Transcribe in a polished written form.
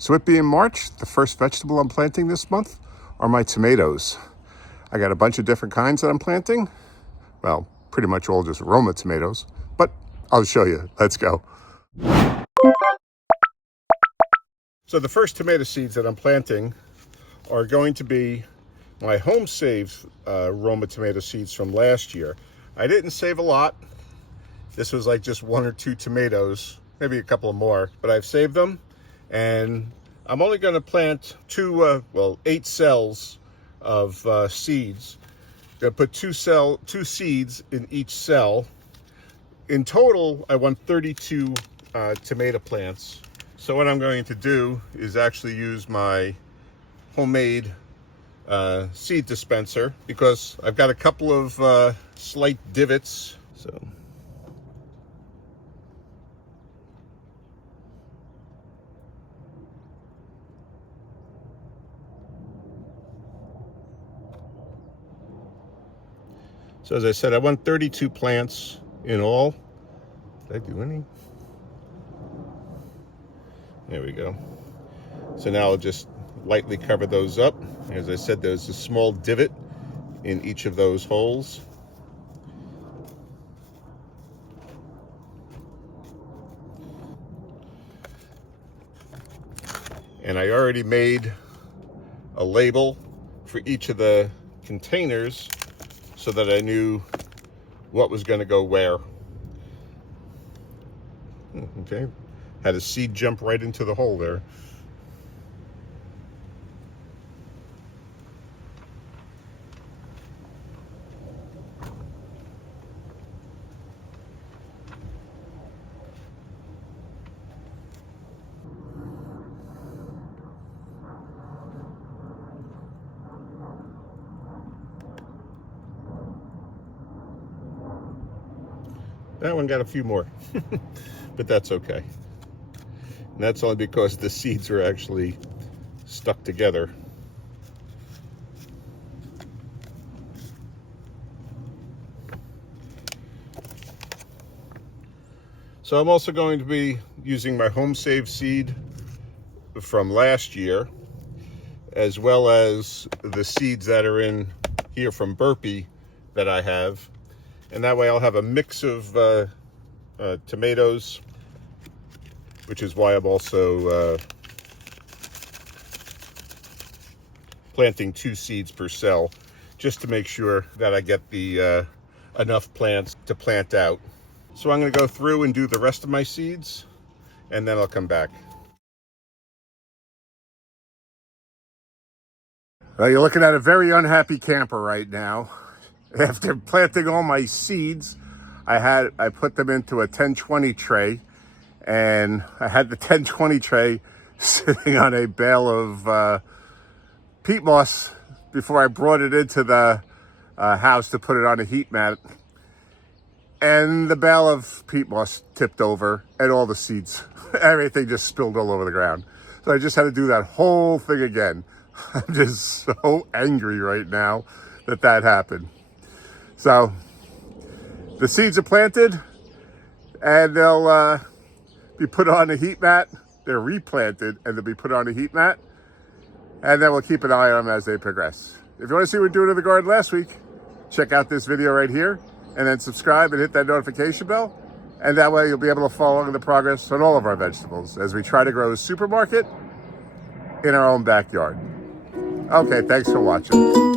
So it being March, the first vegetable I'm planting this month are my tomatoes. I got a bunch of different kinds that I'm planting. Well, pretty much all just Roma tomatoes, but I'll show you. Let's go. So the first tomato seeds that I'm planting are going to be my home save Roma tomato seeds from last year. I didn't save a lot. This was like just 1 or 2 tomatoes, maybe a couple of more, but I've saved them. And I'm only going to plant 8 cells of seeds. I'm going to put 2 seeds in each cell. In total, I want 32 tomato plants. So what I'm going to do is actually use my homemade seed dispenser, because I've got a couple of slight divots. So as I said, I want 32 plants in all. Did I do any? There we go. So now I'll just lightly cover those up. As I said, there's a small divot in each of those holes. And I already made a label for each of the containers so that I knew what was going to go where. Okay, had a seed jump right into the hole there. That one got a few more, but that's okay. And that's only because the seeds are actually stuck together. So I'm also going to be using my home save seed from last year, as well as the seeds that are in here from Burpee that I have. And that way I'll have a mix of tomatoes, which is why I'm also planting 2 seeds per cell, just to make sure that I get the enough plants to plant out. So I'm going to go through and do the rest of my seeds, and then I'll come back. Well, you're looking at a very unhappy camper right now. After planting all my seeds, I put them into a 1020 tray, and I had the 1020 tray sitting on a bale of peat moss before I brought it into the house to put it on a heat mat. And the bale of peat moss tipped over, and all the seeds, everything just spilled all over the ground. So I just had to do that whole thing again. I'm just so angry right now that happened. So the seeds are planted, and they'll be put on a heat mat. They're replanted, and they'll be put on a heat mat, and then we'll keep an eye on them as they progress. If you want to see what we do in the garden last week, check out this video right here, and then subscribe and hit that notification bell, and that way you'll be able to follow the progress on all of our vegetables as we try to grow a supermarket in our own backyard. Okay, thanks for watching.